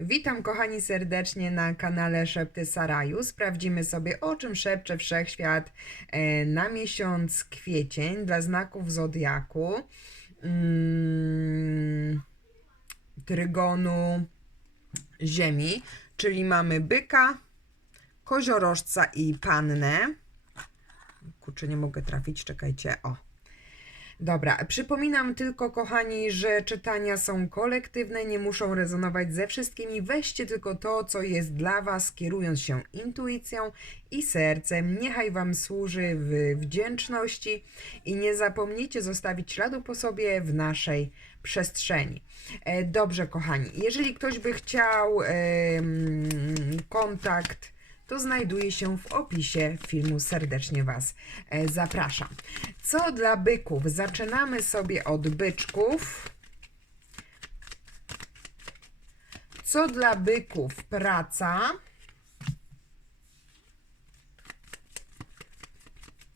Witam kochani serdecznie na kanale Szepty Saraju. Sprawdzimy sobie o czym szepcze wszechświat e, na miesiąc kwiecień dla znaków zodiaku. Mm, trygonu Ziemi, czyli mamy byka, koziorożca i pannę. Kurczę, nie mogę trafić, czekajcie, o. Dobra, przypominam tylko, kochani, że czytania są kolektywne, nie muszą rezonować ze wszystkimi. Weźcie tylko to, co jest dla Was, kierując się intuicją i sercem. Niechaj Wam służy w wdzięczności i nie zapomnijcie zostawić śladu po sobie w naszej przestrzeni. E, Dobrze, kochani, jeżeli ktoś by chciał kontakt to znajduje się w opisie filmu. Serdecznie Was e, zapraszam. Co dla byków? Zaczynamy sobie od byczków. Co dla byków? Praca.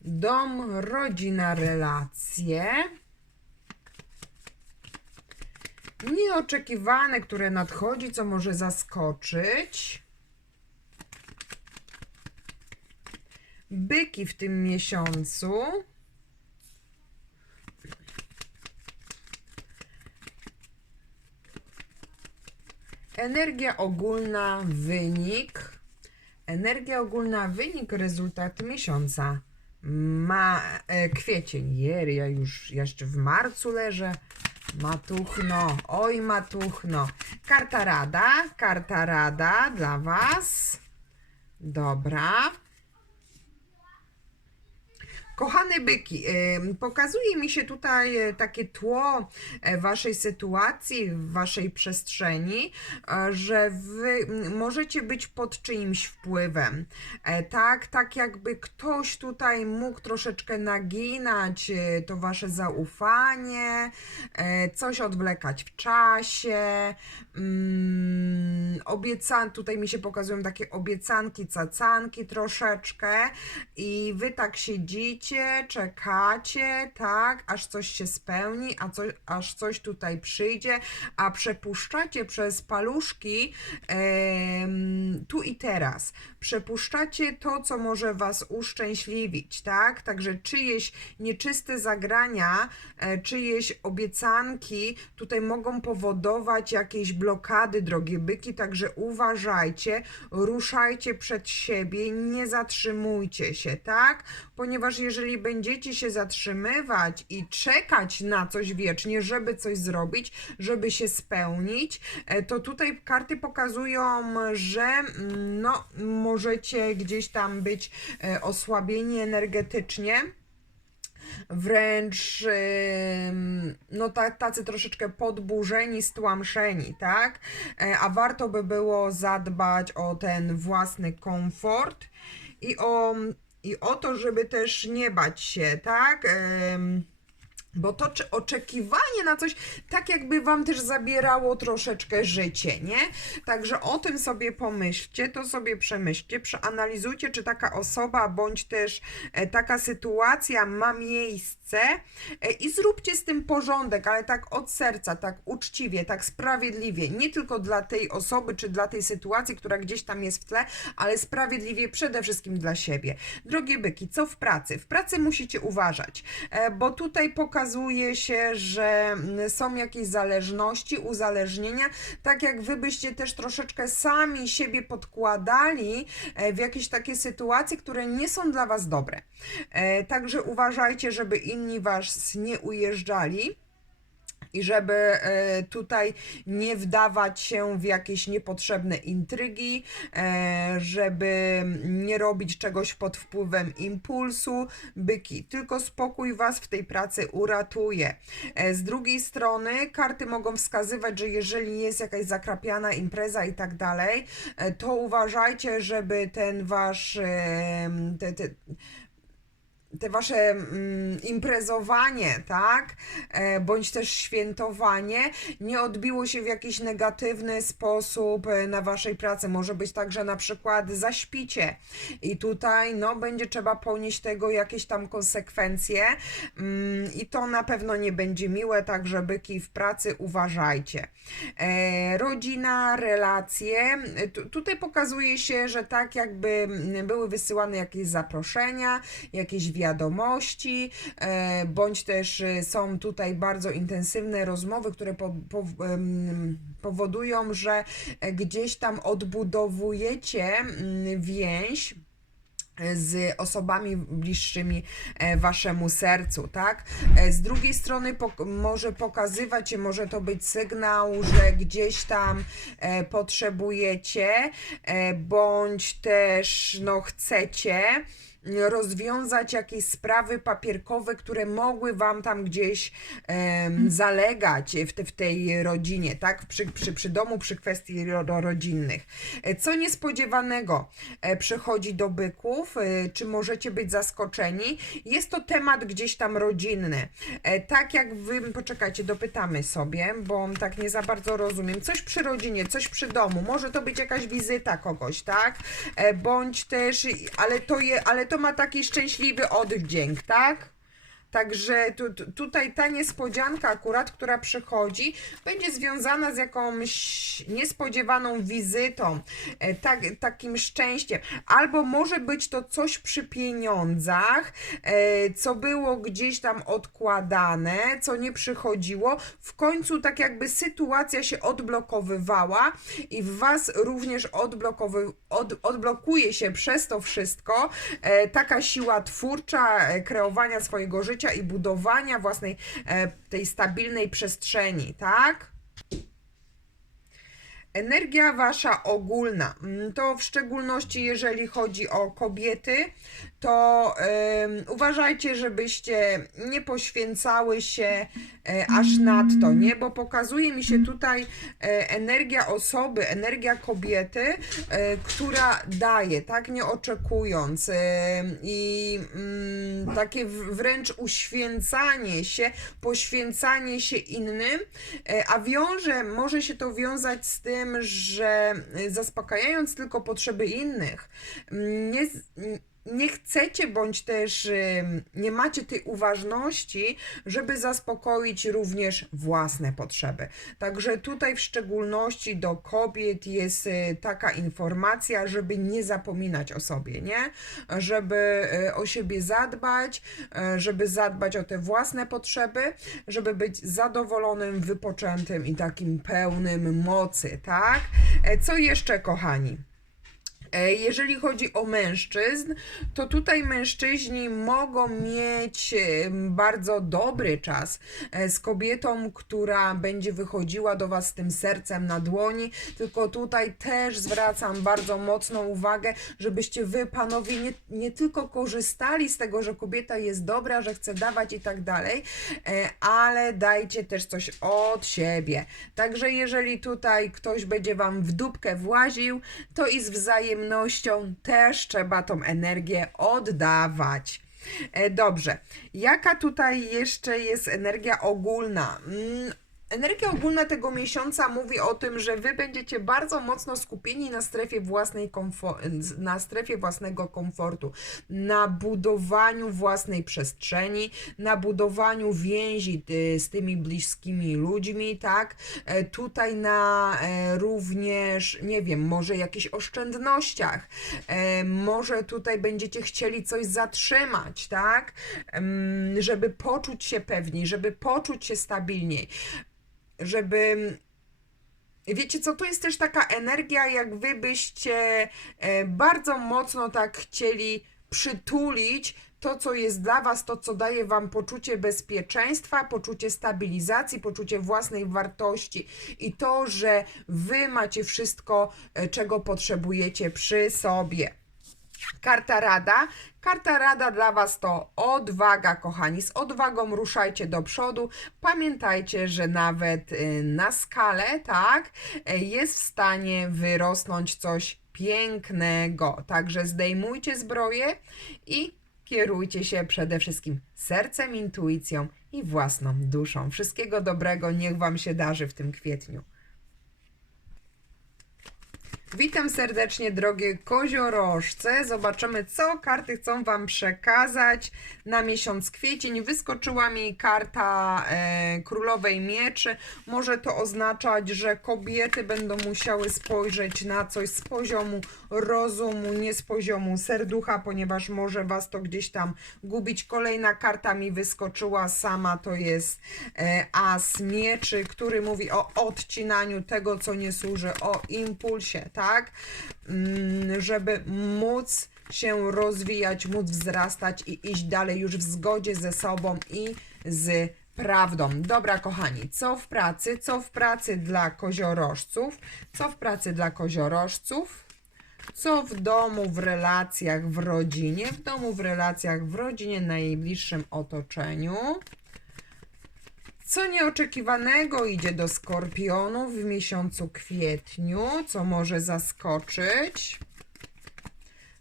Dom, rodzina, relacje. Nieoczekiwane, które nadchodzi, co może zaskoczyć. Byki w tym miesiącu. Energia ogólna, wynik. Energia ogólna, wynik, rezultat miesiąca. Ma e, kwiecień. Jer, ja już jeszcze w marcu leżę. Matuchno, oj matuchno. Karta rada, karta rada dla Was. Dobra. Kochane byki, pokazuje mi się tutaj e, takie tło e, waszej sytuacji, waszej przestrzeni, e, że wy możecie być pod czyimś wpływem. Tak, tak jakby ktoś tutaj mógł troszeczkę naginać to wasze zaufanie, coś odwlekać w czasie. Mm, obiecan, tutaj mi się pokazują takie obiecanki, cacanki troszeczkę i wy tak siedzicie, czekacie, tak, aż coś się spełni, a aż coś tutaj przyjdzie, a przepuszczacie przez paluszki tu i teraz. Przepuszczacie to, co może was uszczęśliwić, tak? Także czyjeś nieczyste zagrania, e, czyjeś obiecanki tutaj mogą powodować jakieś blokady, drogie byki, także uważajcie, ruszajcie przed siebie, nie zatrzymujcie się, tak? Ponieważ jeżeli będziecie się zatrzymywać i czekać na coś wiecznie, żeby coś zrobić, żeby się spełnić, e, to tutaj karty pokazują, że mm, no, możecie gdzieś tam być e, osłabieni energetycznie wręcz no ta, tacy troszeczkę podburzeni, stłamszeni, tak? E, A warto by było zadbać o ten własny komfort i o, i o to, żeby też nie bać się, tak? Bo to czy oczekiwanie na coś, tak jakby wam też zabierało troszeczkę życie, nie? Także o tym sobie pomyślcie, to sobie przemyślcie, przeanalizujcie, czy taka osoba bądź też e, taka sytuacja ma miejsce e, i zróbcie z tym porządek, ale tak od serca, tak uczciwie, tak sprawiedliwie, nie tylko dla tej osoby czy dla tej sytuacji, która gdzieś tam jest w tle, ale sprawiedliwie przede wszystkim dla siebie. Drogie byki, co w pracy? W pracy musicie uważać, e, bo tutaj pokazuje się, że mm, są jakieś zależności, uzależnienia, tak jak wy byście też troszeczkę sami siebie podkładali e, w jakieś takie sytuacje, które nie są dla was dobre. E, Także uważajcie, żeby inni was nie ujeżdżali i żeby e, tutaj nie wdawać się w jakieś niepotrzebne intrygi, e, żeby nie robić czegoś pod wpływem impulsu. Byki, tylko spokój Was w tej pracy uratuje. E, Z drugiej strony karty mogą wskazywać, że jeżeli jest jakaś zakrapiana impreza i tak dalej, to uważajcie, żeby ten Wasz, te, te, te wasze mm, imprezowanie, tak, e, bądź też świętowanie nie odbiło się w jakiś negatywny sposób e, na waszej pracy. Może być tak, że na przykład zaśpicie i tutaj no będzie trzeba ponieść tego jakieś tam konsekwencje mm, i to na pewno nie będzie miłe, także byki w pracy uważajcie. E, rodzina, relacje. E, Tu, tutaj pokazuje się, że tak jakby mm, były wysyłane jakieś zaproszenia, jakieś wiadomości, e, bądź też e, są tutaj bardzo intensywne rozmowy, które po, po, powodują, że e, gdzieś tam odbudowujecie mm, więź z osobami bliższymi waszemu sercu, tak? Z drugiej strony pok- może pokazywać, może to być sygnał, że gdzieś tam e, potrzebujecie, e, bądź też no chcecie rozwiązać jakieś sprawy papierkowe, które mogły wam tam gdzieś em, zalegać w, te, w tej rodzinie, tak? Przy, przy, przy domu, przy kwestii ro, ro, rodzinnych. E, Co niespodziewanego e, przychodzi do byków, e, czy możecie być zaskoczeni? Jest to temat gdzieś tam rodzinny. Tak jak wy, poczekajcie, dopytamy sobie, bo tak nie za bardzo rozumiem. Coś przy rodzinie, coś przy domu, może to być jakaś wizyta kogoś, tak? Bądź też, ale to, je, ale to ma taki szczęśliwy oddźwięk, tak? Także tu, tu, tutaj ta niespodzianka akurat, która przychodzi, będzie związana z jakąś niespodziewaną wizytą, e, tak, takim szczęściem. Albo może być to coś przy pieniądzach, e, co było gdzieś tam odkładane, co nie przychodziło. W końcu tak jakby sytuacja się odblokowywała i w Was również odblokowy, od, odblokuje się przez to wszystko e, taka siła twórcza, kreowania swojego życia i budowania własnej e, tej stabilnej przestrzeni, tak? Energia wasza ogólna, mm, to w szczególności jeżeli chodzi o kobiety, to em, uważajcie, żebyście nie poświęcały się e, aż nadto, nie? Bo pokazuje mi się tutaj e, energia osoby, energia kobiety, e, która daje, tak? Nie oczekując e, i mm, takie wręcz uświęcanie się, poświęcanie się innym, e, a wiąże, może się to wiązać z tym, że e, zaspokajając tylko potrzeby innych, mm, nie, nie chcecie bądź też nie macie tej uważności, żeby zaspokoić również własne potrzeby. Także tutaj w szczególności do kobiet jest y, taka informacja, żeby nie zapominać o sobie, nie? Żeby y, o siebie zadbać, y, żeby zadbać o te własne potrzeby, żeby być zadowolonym, wypoczętym i takim pełnym mocy, tak? E, Co jeszcze, kochani? Jeżeli chodzi o mężczyzn, to tutaj mężczyźni mogą mieć bardzo dobry czas e, z kobietą, która będzie wychodziła do Was z tym sercem na dłoni. Tylko tutaj też zwracam bardzo mocną uwagę, żebyście Wy, panowie, nie, nie tylko korzystali z tego, że kobieta jest dobra, że chce dawać i tak dalej, e, ale dajcie też coś od siebie. Także jeżeli tutaj ktoś będzie Wam w dupkę właził, to i z wzajemnością też trzeba tą energię oddawać. E, Dobrze, jaka tutaj jeszcze jest energia ogólna? Energia ogólna tego miesiąca mówi o tym, że wy będziecie bardzo mocno skupieni na strefie własnej na strefie własnego komfortu, na budowaniu własnej przestrzeni, na budowaniu więzi y, z tymi bliskimi ludźmi, tak? E, Tutaj na e, również, nie wiem, może jakichś oszczędnościach, e, może tutaj będziecie chcieli coś zatrzymać, tak? Żeby poczuć się pewniej, żeby poczuć się stabilniej żeby. Wiecie co, to jest też taka energia, jak wy byście e, bardzo mocno tak chcieli przytulić to, co jest dla was, to, co daje wam poczucie bezpieczeństwa, poczucie stabilizacji, poczucie własnej wartości i to, że wy macie wszystko, e, czego potrzebujecie przy sobie. Karta Rada. Karta Rada dla Was to odwaga, kochani. Z odwagą ruszajcie do przodu. Pamiętajcie, że nawet y, na skalę, tak, y, jest w stanie wyrosnąć coś pięknego. Także zdejmujcie zbroję i Kierujcie się przede wszystkim sercem, intuicją i własną duszą. Wszystkiego dobrego, niech Wam się darzy w tym kwietniu. Witam serdecznie, drogie koziorożce. Zobaczymy, co karty chcą Wam przekazać na miesiąc kwiecień. Wyskoczyła mi karta e, Królowej Mieczy. Może to oznaczać, że kobiety będą musiały spojrzeć na coś z poziomu rozumu, nie z poziomu serducha, ponieważ może Was to gdzieś tam gubić. Kolejna karta mi wyskoczyła sama, to jest e, As Mieczy, który mówi o odcinaniu tego, co nie służy, o impulsie, tak? Mm, żeby móc się rozwijać, móc wzrastać i iść dalej już w zgodzie ze sobą i z prawdą. Dobra, kochani, co w pracy? Co w pracy dla koziorożców? Co w pracy dla koziorożców? Co w domu, w relacjach, w rodzinie? W domu, w relacjach, w rodzinie, najbliższym otoczeniu. Co nieoczekiwanego idzie do skorpionów w miesiącu kwietniu, co może zaskoczyć?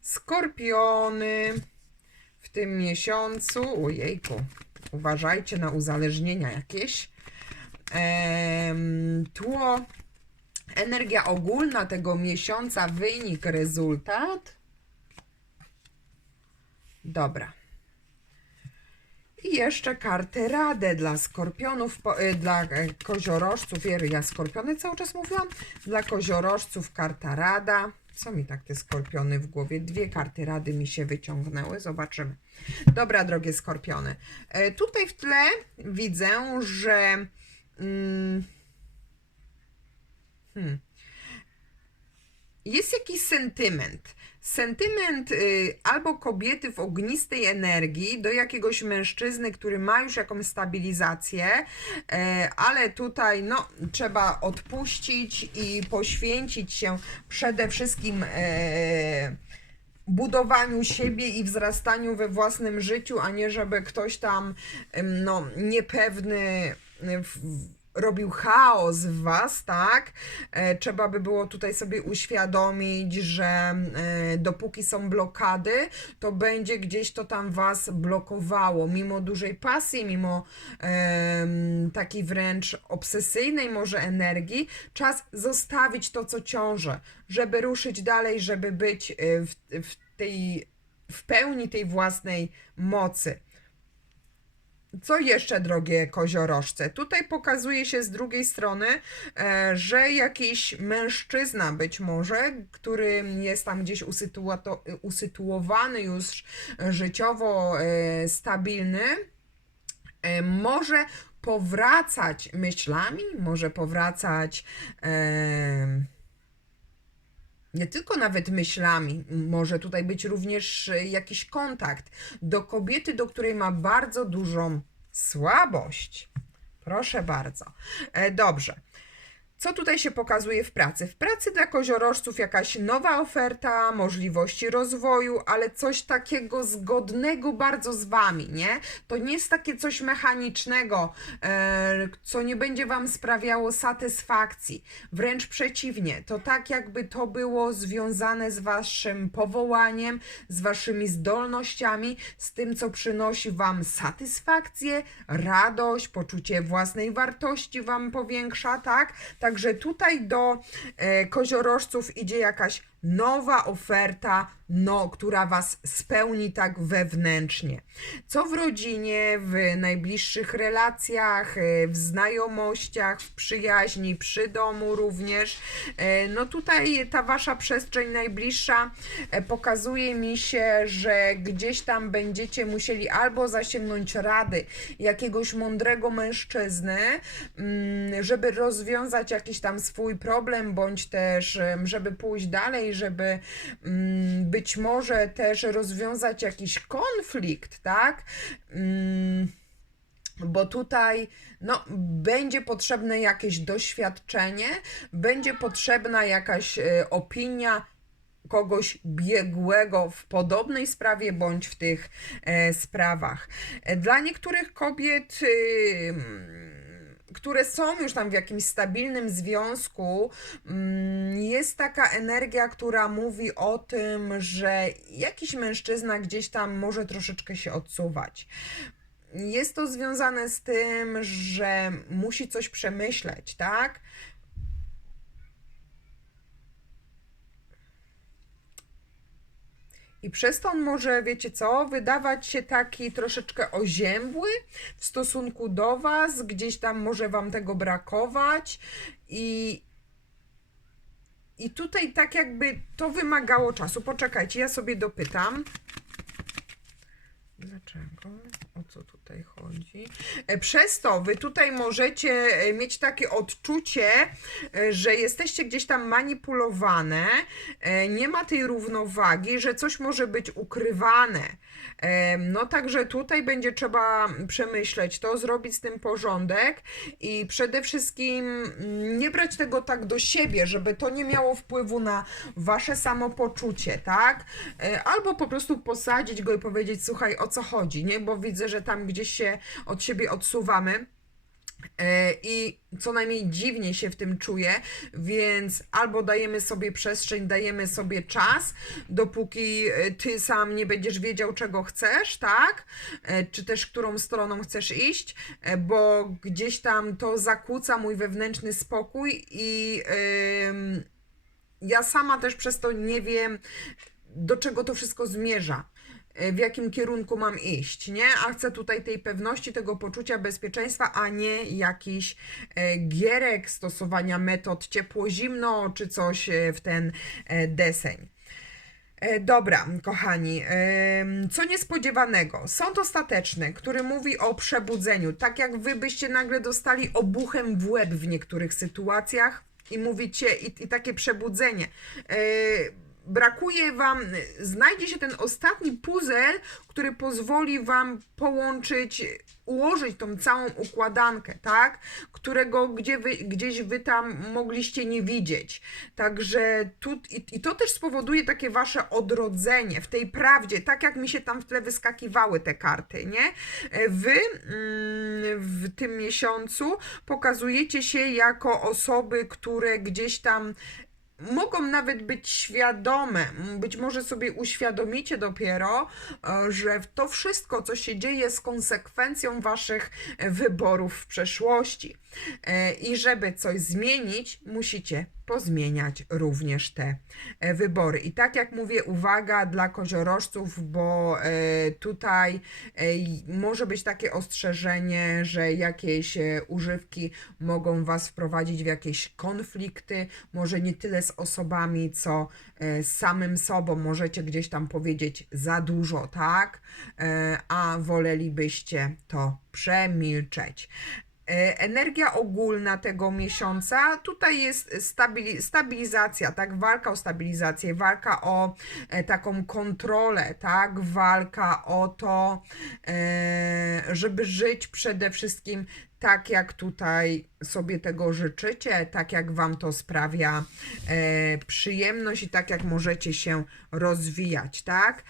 Skorpiony w tym miesiącu, ojejku, uważajcie na uzależnienia jakieś. Em, tło, energia ogólna tego miesiąca, wynik, rezultat. Dobra. I jeszcze kartę radę dla skorpionów, y, dla e, koziorożców. Ja skorpiony cały czas mówiłam. Dla koziorożców karta rada. Co mi tak te skorpiony w głowie? Dwie karty rady mi się wyciągnęły. Zobaczymy. Dobra, drogie skorpiony. E, tutaj w tle widzę, że. Mm, hmm, jest jakiś sentyment. Sentyment y, albo kobiety w ognistej energii do jakiegoś mężczyzny, który ma już jakąś stabilizację, e, ale tutaj no, trzeba odpuścić i poświęcić się przede wszystkim. E, budowaniu siebie i wzrastaniu we własnym życiu, a nie żeby ktoś tam no, niepewny robił chaos w was, tak? E, trzeba by było tutaj sobie uświadomić, że e, dopóki są blokady, to będzie gdzieś to tam was blokowało, mimo dużej pasji, mimo em, takiej wręcz obsesyjnej może energii, czas zostawić to, co ciąże, żeby ruszyć dalej, żeby być e, w, w tej w pełni tej własnej mocy. Co jeszcze, drogie koziorożce? Tutaj pokazuje się z drugiej strony, e, że jakiś mężczyzna być może, który jest tam gdzieś usytuowany już życiowo e, stabilny, e, może powracać myślami, może powracać em, nie tylko nawet myślami, może tutaj być również e, jakiś kontakt do kobiety, do której ma bardzo dużą słabość. Proszę bardzo. E, dobrze. Co tutaj się pokazuje w pracy? W pracy dla koziorożców jakaś nowa oferta, możliwości rozwoju, ale coś takiego zgodnego bardzo z wami, nie? To nie jest takie coś mechanicznego, e, co nie będzie wam sprawiało satysfakcji. Wręcz przeciwnie, to tak jakby to było związane z waszym powołaniem, z waszymi zdolnościami, z tym, co przynosi wam satysfakcję, radość, poczucie własnej wartości wam powiększa, tak? Także tutaj do e, koziorożców idzie jakaś nowa oferta, no, która Was spełni tak wewnętrznie. Co w rodzinie, w najbliższych relacjach, e, w znajomościach, w przyjaźni, przy domu również. E, No tutaj ta Wasza przestrzeń najbliższa e, pokazuje mi się, że gdzieś tam będziecie musieli albo zasięgnąć rady jakiegoś mądrego mężczyzny, mm, żeby rozwiązać jakiś tam swój problem, bądź też, żeby pójść dalej, żeby mm, być może też rozwiązać jakiś konflikt, tak? Mm, bo tutaj no, będzie potrzebne jakieś doświadczenie, będzie potrzebna jakaś e, opinia kogoś biegłego w podobnej sprawie bądź w tych e, sprawach. E, Dla niektórych kobiet. y, które są już tam w jakimś stabilnym związku, mm, jest taka energia, która mówi o tym, że jakiś mężczyzna gdzieś tam może troszeczkę się odsuwać. Jest to związane z tym, że musi coś przemyśleć, tak? I przez to on może, wiecie co, wydawać się taki troszeczkę oziębły w stosunku do Was, gdzieś tam może Wam tego brakować i. I tutaj tak jakby to wymagało czasu. Poczekajcie, ja sobie dopytam. Dlaczego? O co tutaj chodzi? E, Przez to wy tutaj możecie e, mieć takie odczucie, e, że jesteście gdzieś tam manipulowane, nie ma tej równowagi, że coś może być ukrywane. No także tutaj będzie trzeba przemyśleć to, zrobić z tym porządek i przede wszystkim nie brać tego tak do siebie, żeby to nie miało wpływu na wasze samopoczucie, tak? Albo po prostu posadzić go i powiedzieć, słuchaj, o co chodzi, nie? Bo widzę, że tam gdzieś się od siebie odsuwamy. E, I co najmniej dziwnie się w tym czuję, więc albo dajemy sobie przestrzeń, dajemy sobie czas, dopóki e, ty sam nie będziesz wiedział, czego chcesz, tak? E, Czy też którą stroną chcesz iść, bo gdzieś tam to zakłóca mój wewnętrzny spokój i ym, ja sama też przez to nie wiem, do czego to wszystko zmierza. E, W jakim kierunku mam iść, nie? A chcę tutaj tej pewności, tego poczucia bezpieczeństwa, a nie jakiś e, gierek stosowania metod ciepło-zimno czy coś e, w ten e, deseń. Dobra, kochani, co niespodziewanego. Sąd ostateczny, który mówi o przebudzeniu, tak jak wy byście nagle dostali obuchem w łeb w niektórych sytuacjach i mówicie, i, i takie przebudzenie. Brakuje wam, znajdzie się ten ostatni puzzle, który pozwoli wam połączyć, ułożyć tą całą układankę, tak? Którego gdzie wy, gdzieś wy tam mogliście nie widzieć. Także tu, i, i to też spowoduje takie wasze odrodzenie w tej prawdzie, tak jak mi się tam w tle wyskakiwały te karty, nie? Wy mm, w tym miesiącu pokazujecie się jako osoby, które gdzieś tam mogą nawet być świadome, być może sobie uświadomicie dopiero, e, że to wszystko, co się dzieje, jest konsekwencją waszych wyborów w przeszłości. E, I żeby coś zmienić, musicie pozmieniać również te e, wybory. I tak jak mówię, uwaga dla koziorożców, bo e, tutaj e, może być takie ostrzeżenie, że jakieś używki mogą was wprowadzić w jakieś konflikty, może nie tyle z osobami, co z samym sobą. Możecie gdzieś tam powiedzieć za dużo, tak? A wolelibyście to przemilczeć. E, Energia ogólna tego miesiąca, tutaj jest stabili- stabilizacja, tak, walka o stabilizację, walka o e, taką kontrolę, tak, walka o to, e, żeby żyć przede wszystkim tak, jak tutaj sobie tego życzycie, tak jak Wam to sprawia przyjemność i tak jak możecie się rozwijać, tak?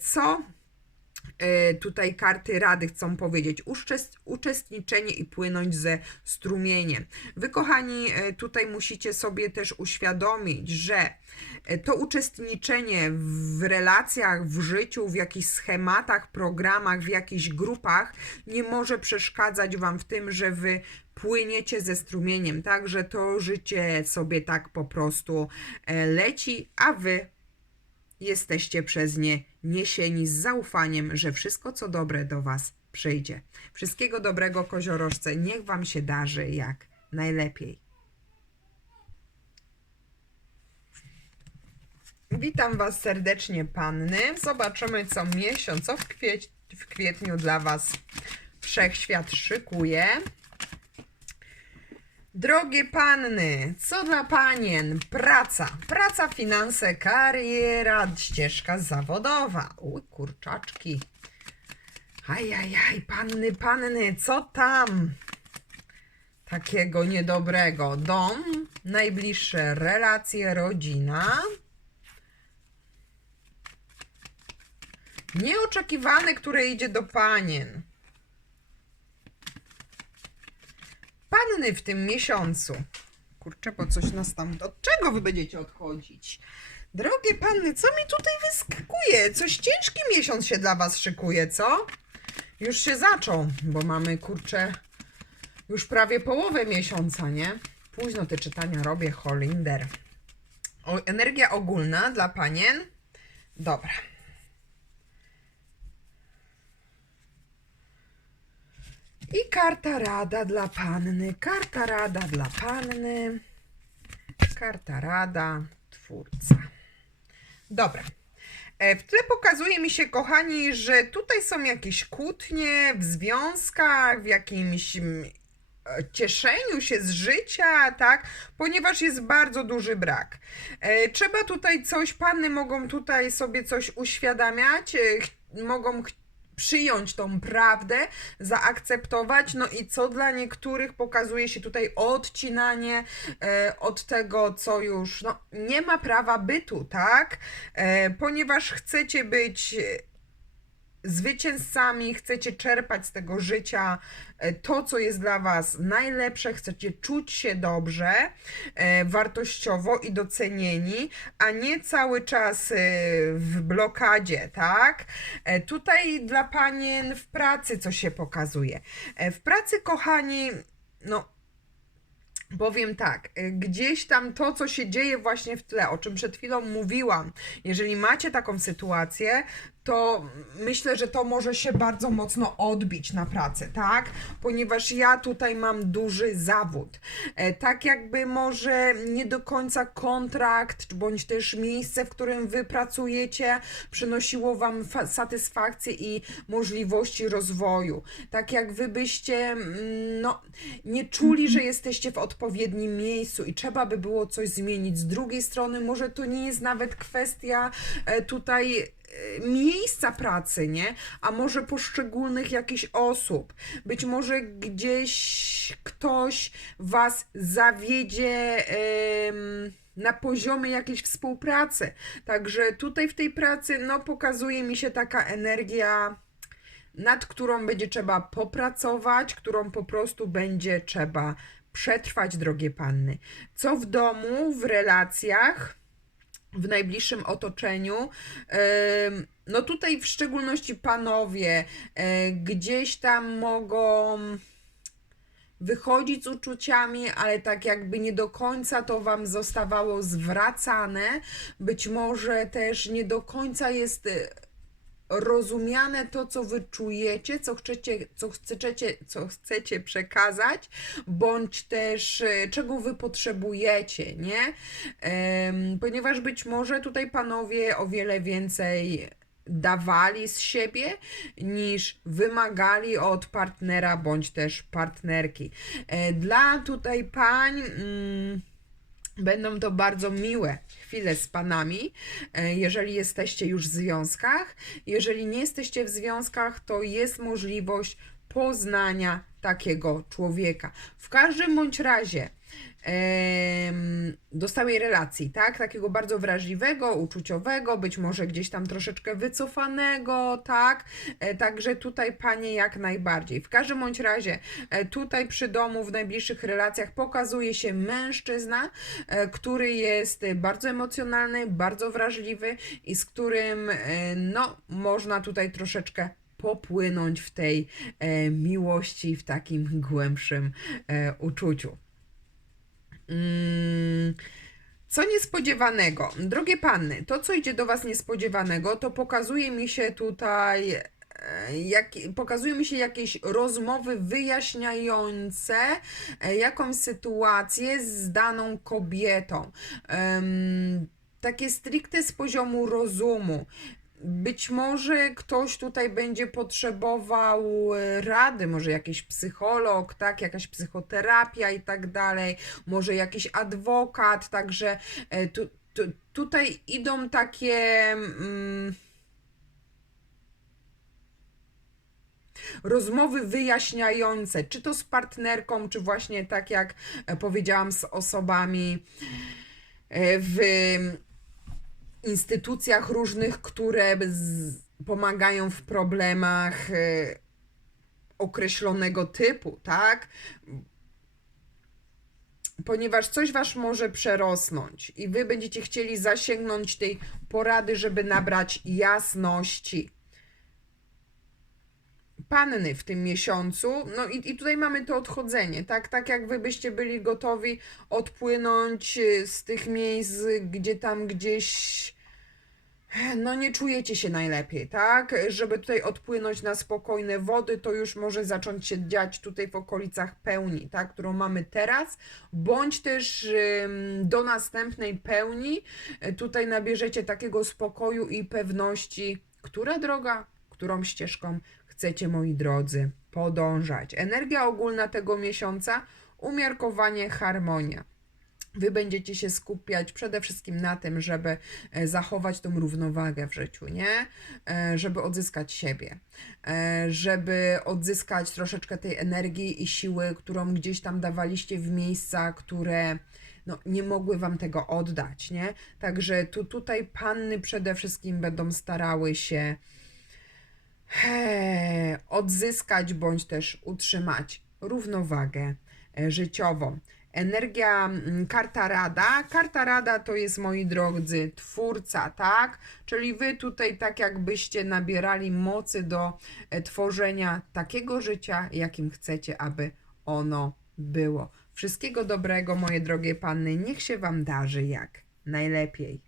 Co tutaj karty rady chcą powiedzieć. Uczest, uczestniczenie i płynąć ze strumieniem. Wy, kochani, e, tutaj musicie sobie też uświadomić, że e, to uczestniczenie w relacjach, w życiu, w jakichś schematach, programach, w jakichś grupach nie może przeszkadzać Wam w tym, że Wy płyniecie ze strumieniem, tak, że to życie sobie tak po prostu e, leci, a Wy jesteście przez nie niesieni z zaufaniem, że wszystko co dobre do Was przyjdzie. Wszystkiego dobrego, koziorożce, niech Wam się darzy jak najlepiej. Witam Was serdecznie, panny. Zobaczymy, co miesiąc, co w, kwieć, w kwietniu dla Was wszechświat szykuje. Drogie panny, co dla panien? Praca, praca, finanse, kariera, ścieżka zawodowa. Uj, kurczaczki. Ajajaj, panny, panny, co tam? Takiego niedobrego. Dom, najbliższe relacje, rodzina. Nieoczekiwane, które idzie do panien. Panny w tym miesiącu. Kurczę, bo coś nas tam. Od czego wy będziecie odchodzić? Drogie panny, co mi tutaj wyskakuje? Coś ciężki miesiąc się dla was szykuje, co? Już się zaczął, bo mamy kurczę już prawie połowę miesiąca, nie? Późno te czytania robię, Holinder. O, energia ogólna dla panien. Dobra. I karta rada dla panny. Karta rada dla panny. Karta rada, twórca. Dobra. E, W tle pokazuje mi się, kochani, że tutaj są jakieś kłótnie w związkach, w jakimś mm, e, cieszeniu się z życia, tak? Ponieważ jest bardzo duży brak. E, Trzeba tutaj coś, panny mogą tutaj sobie coś uświadamiać, mogą przyjąć tą prawdę, zaakceptować, no i co dla niektórych pokazuje się tutaj odcinanie e, od tego, co już no, nie ma prawa bytu, tak? E, ponieważ chcecie być zwycięzcami, chcecie czerpać z tego życia e, to, co jest dla Was najlepsze, chcecie czuć się dobrze, e, wartościowo i docenieni, a nie cały czas e, w blokadzie, tak? Tutaj dla panien w pracy co się pokazuje. W pracy, kochani, no Powiem tak, gdzieś tam to, co się dzieje właśnie w tle, o czym przed chwilą mówiłam, jeżeli macie taką sytuację, to myślę, że to może się bardzo mocno odbić na pracy, tak? Ponieważ ja tutaj mam duży zawód. E, Tak jakby może nie do końca kontrakt, bądź też miejsce, w którym wy pracujecie, przynosiło wam fa- satysfakcję i możliwości rozwoju. Tak jak wy byście, mm, no, nie czuli, że jesteście w odpowiednim miejscu i trzeba by było coś zmienić. Z drugiej strony, może to nie jest nawet kwestia e, tutaj miejsca pracy, nie? A może poszczególnych jakichś osób. Być może gdzieś ktoś was zawiedzie em, na poziomie jakiejś współpracy. Także tutaj w tej pracy, no, pokazuje mi się taka energia nad którą będzie trzeba popracować, którą po prostu będzie trzeba przetrwać, drogie panny. Co w domu, w relacjach, w najbliższym otoczeniu. No tutaj w szczególności panowie e, gdzieś tam mogą wychodzić z uczuciami, ale tak jakby nie do końca to wam zostawało zwracane. Być może też nie do końca jest e, rozumiane to, co wy czujecie, co chcecie, co chcecie, co chcecie przekazać, bądź też e, czego wy potrzebujecie, nie? Ponieważ być może tutaj panowie o wiele więcej dawali z siebie niż wymagali od partnera bądź też partnerki. E, Dla tutaj pań. Mm, Będą to bardzo miłe chwile z panami, e, jeżeli jesteście już w związkach. Jeżeli nie jesteście w związkach, to jest możliwość poznania takiego człowieka. W każdym bądź razie do stałej relacji, tak? Takiego bardzo wrażliwego, uczuciowego, być może gdzieś tam troszeczkę wycofanego, tak? E, Także tutaj panie jak najbardziej. W każdym bądź razie e, tutaj przy domu w najbliższych relacjach pokazuje się mężczyzna, e, który jest bardzo emocjonalny, bardzo wrażliwy i z którym no można tutaj troszeczkę popłynąć w tej miłości, w takim głębszym uczuciu. Mm, Co niespodziewanego? Drogie panny, to co idzie do Was niespodziewanego, to pokazuje mi się tutaj. e, Jak, pokazują mi się jakieś rozmowy wyjaśniające e, jakąś sytuację z daną kobietą. Em, takie stricte z poziomu rozumu. Być może ktoś tutaj będzie potrzebował e, rady, może jakiś psycholog, tak, jakaś psychoterapia i tak dalej, może jakiś adwokat, także e, tu, tu, tutaj idą takie mm, rozmowy wyjaśniające, czy to z partnerką, czy właśnie tak jak e, powiedziałam, z osobami w instytucjach różnych, które z, pomagają w problemach e, określonego typu, tak? ponieważ coś was może przerosnąć i wy będziecie chcieli zasięgnąć tej porady, żeby nabrać jasności. Panny w tym miesiącu, no i, i tutaj mamy to odchodzenie, tak? Tak jak wy byście byli gotowi odpłynąć y, z tych miejsc, gdzie tam gdzieś no nie czujecie się najlepiej, tak? Żeby tutaj odpłynąć na spokojne wody, to już może zacząć się dziać tutaj w okolicach pełni, tak? Którą mamy teraz, bądź też do następnej pełni tutaj nabierzecie takiego spokoju i pewności, która droga, którą ścieżką chcecie, moi drodzy, podążać. Energia ogólna tego miesiąca, umiarkowanie, harmonia. Wy będziecie się skupiać przede wszystkim na tym, żeby e, zachować tą równowagę w życiu, nie? E, Żeby odzyskać siebie, e, żeby odzyskać troszeczkę tej energii i siły, którą gdzieś tam dawaliście w miejsca, które no, nie mogły wam tego oddać, nie? Także tu, tutaj panny przede wszystkim będą starały się he, odzyskać bądź też utrzymać równowagę życiową. Energia, mm, karta rada. Karta rada to jest, moi drodzy, twórca, tak? Czyli wy tutaj tak jakbyście nabierali mocy do e, tworzenia takiego życia, jakim chcecie, aby ono było. Wszystkiego dobrego, moje drogie panny. Niech się wam darzy jak najlepiej.